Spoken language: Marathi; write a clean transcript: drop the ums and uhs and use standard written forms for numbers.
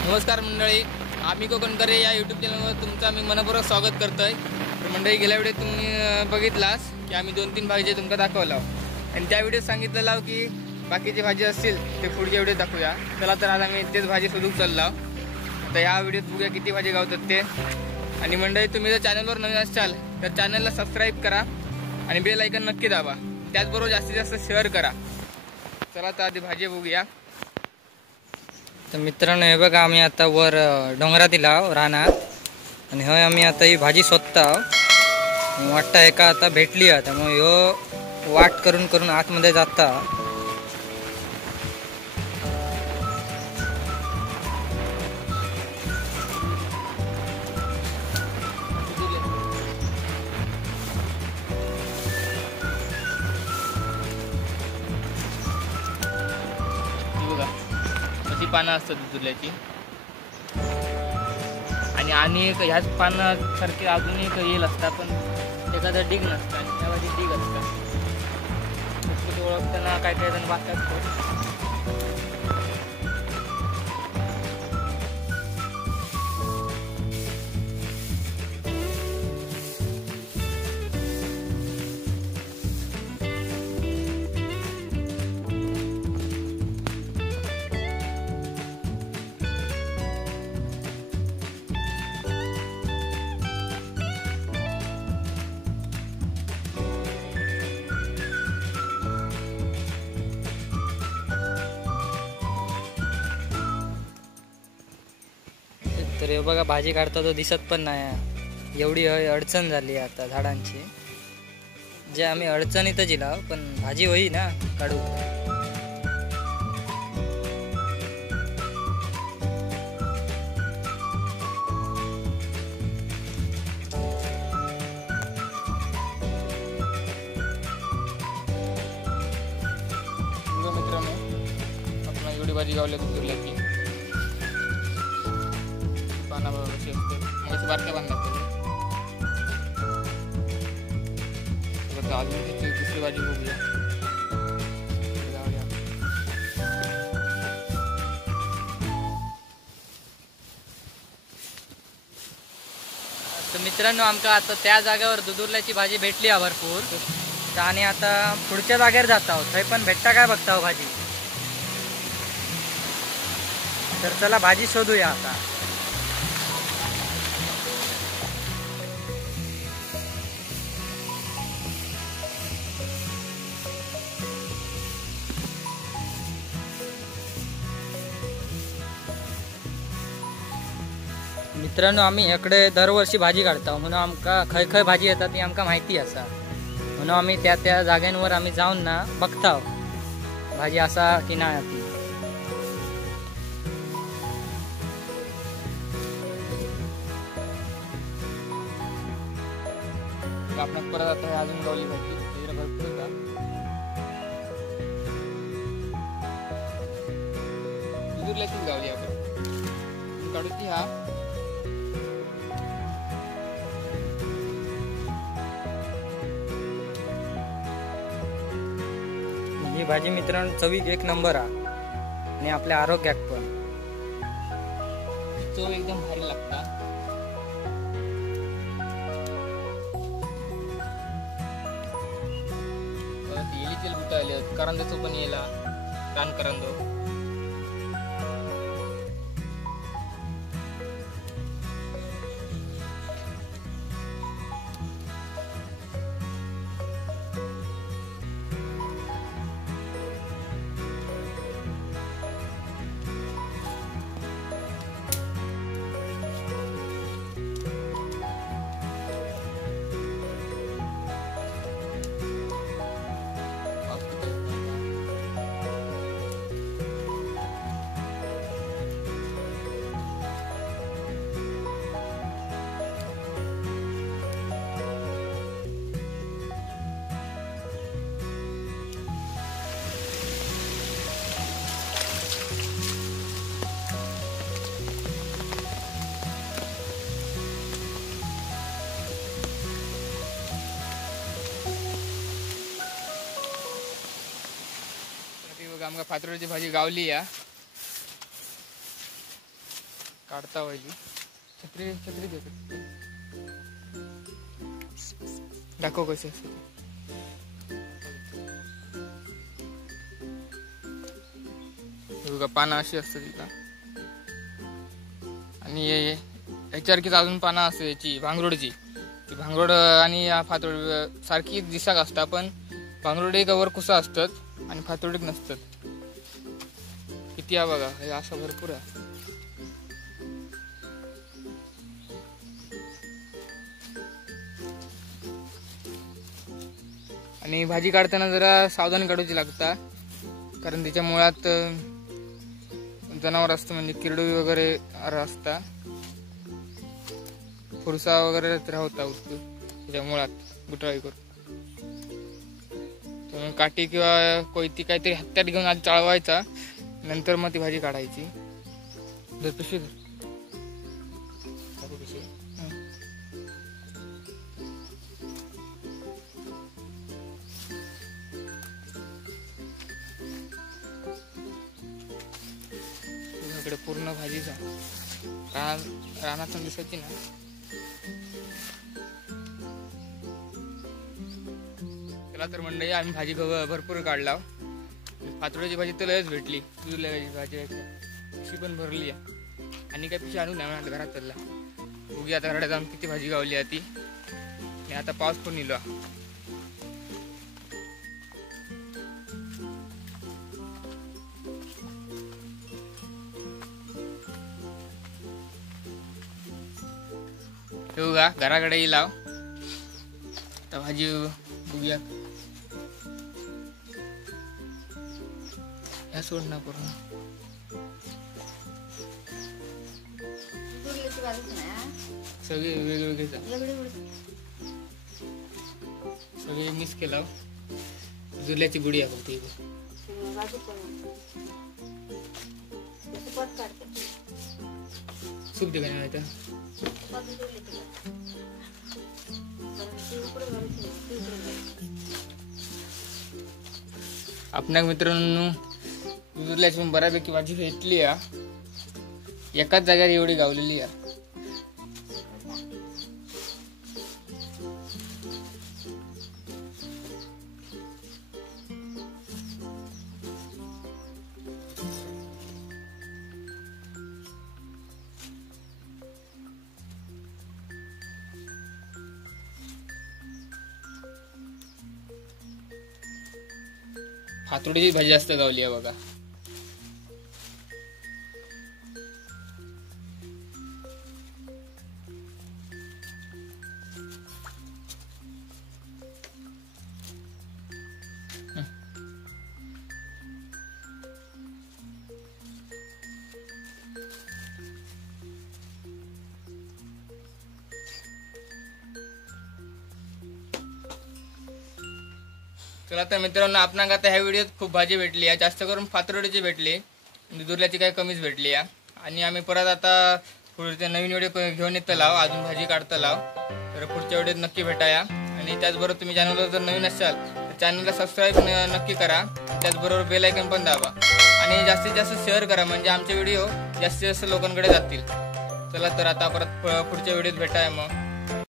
नमस्कार मंडळी, आम्ही कोकणकर या यूट्यूब चॅनलवर तुमचं आम्ही मनपूर्वक स्वागत करतोय। तर मंडळी, गेल्या व्हिडिओत तुम्ही बघितलास की आम्ही 2-3 भाजी तुमका दाखवला आणि त्या व्हिडिओत सांगितलेलं की बाकीची भाजी असतील ते पुढच्या व्हिडिओत दाखवूया। चला तर आज आम्ही तेच भाजी शोधूक चाललो। आता या व्हिडिओत बघूया किती भाजी गावतात ते। आणि मंडळी, तुम्ही जर चॅनलवर नवीन असाल तर चॅनलला सबस्क्राईब करा आणि बेल आयकॉन नक्की दाबा। त्याचबरोबर जास्तीत जास्त शेअर करा। चला तर आधी भाजी बघूया। तर मित्रांनो, हे बघा, आम्ही आता वर डोंगरात आहोत रानात आणि हय आम्ही आता ही भाजी शोधता वाटता एका आता भेटली आहे, त्यामुळे ह्यो वाट करून करून आतमध्ये जाता। अशी पानं असतात दुधल्याची आणि एक ह्याच पानासारखे अजून एक येईल असता, पण एखादा डिग नसता आणि त्यामध्ये डिग असता। ओळखताना काय काय जण वाचतात। तर हे बघा, भाजी काढता तो दिसत पण नाही, एवढी अडचण झाली आता झाडांची। जे आम्ही अडचणीतच दिला, पण भाजी होई ना काढू। मित्रांनो, आपण एवढी भाजी गावल्या दुधल्याची कशी असते मग बारक्या बांधतात अजून त्याची दुसरी भाजी बघूया। तर मित्रांनो, आमका आता त्या जागेवर दुधुरल्याची भाजी भेटली आहे भरपूर। आणि आता पुढच्या जागेवर जात आहोत, थंय पण भेटता काय बघता भाजी। तर चला भाजी शोधूया आता। मित्रांनो, आम्ही इकडे दरवर्षी भाजी काढतो, म्हणून आमका खय खय भाजी येतात ती आमका माहिती असा। म्हणून आम्ही त्या त्या जाग्यांवर आम्ही जाऊन ना बघता भाजी असा की नाही ती। आपण परत आता अजून गावली भाजी भरपूर दुधुरल्याचीच गावली आपण काढू ती। हा ही भाजी मित्रांनो चवीक एक नंबर आहे आणि आपल्या आरोग्याक पण चव एकदम भारी लागता। येलीचेल बुटा आले, करंदाचो पण येला, कान करंदो। बघा, आमका पातोळ्याची भाजी गावली या। काढता पाहिजे. छत्री छत्री दे दाखव कसे असते. बघा पानं अशी असतात तिला. आणि याच्यासारखीच अजून पानं असते याची भांगरोडची. ती भांगरोड आणि या फातोड सारखी दिसाक असता, पण भांगरोडी कवर कुसा असतात आणि फातोडीक नसतात. किती हा बघा, हे असं भरपूर आहे. आणि भाजी काढताना जरा सावधान काढूची लागता, कारण त्याच्या मुळात जनावर असतं, म्हणजे किरडोई वगैरे असता, फुरसा वगैरे राहता उठतो त्याच्या मुळात गुटळी करून. म्हणून काठी किंवा कोयती काहीतरी हत्यार घेऊन आधी चाळवायचा, नंतर मग ती भाजी काढायची. जर पिशवी पूर्ण भाजीचा रानात दिसायची ना. त्याला तर मंडळी आम्ही भाजी भरपूर काढला. फातोड्याची भाजी तर लयच भेटली. भाजी पिशी पण भरली आहे. आणि काय पिशी आणून नाही घरात चालला. उगी आता घरात जाऊन किती भाजी गावली आहे ती. आणि आता पाऊस पण निलो. बघा घराकडे लाव. आता भाजी बघूया. ह्या सोड ना पूर्ण. सगळे वेगवेगळे सगळे मिक्स केला. जुल्याची बुडी आहे फक्त इथे. सूप दे काय नाही. आपल्या मित्रांनो जुल्याची बऱ्यापैकी भाजी भेटली आहे. एकाच जागेवर एवढी गावलेली आहे. फातोडीची भाजी जास्त गावली आहे बघा. चला तर मित्रांनो, आपणाक आता ह्या व्हिडिओत खूप भाजी भेटली आहे. जास्त करून फातोडीची भेटली, दुर्ल्याची काही कमीच भेटली आहे. आणि आम्ही परत आता पुढे नवीन व्हिडिओ घेऊन येतो लाव, अजून भाजी काढता लाव. तर पुढच्या व्हिडिओत नक्की भेटाया. आणि त्याचबरोबर तुम्ही चॅनलवर जर नवीन असाल तर चॅनलला सबस्क्राईब नक्की करा. त्याचबरोबर बेल आयकॉन पण दाबा आणि जास्तीत जास्त शेअर करा, म्हणजे आमचे व्हिडिओ जास्तीत जास्त लोकांकडे जातील. चला तर आता परत पुढच्या व्हिडिओत भेटाया मग.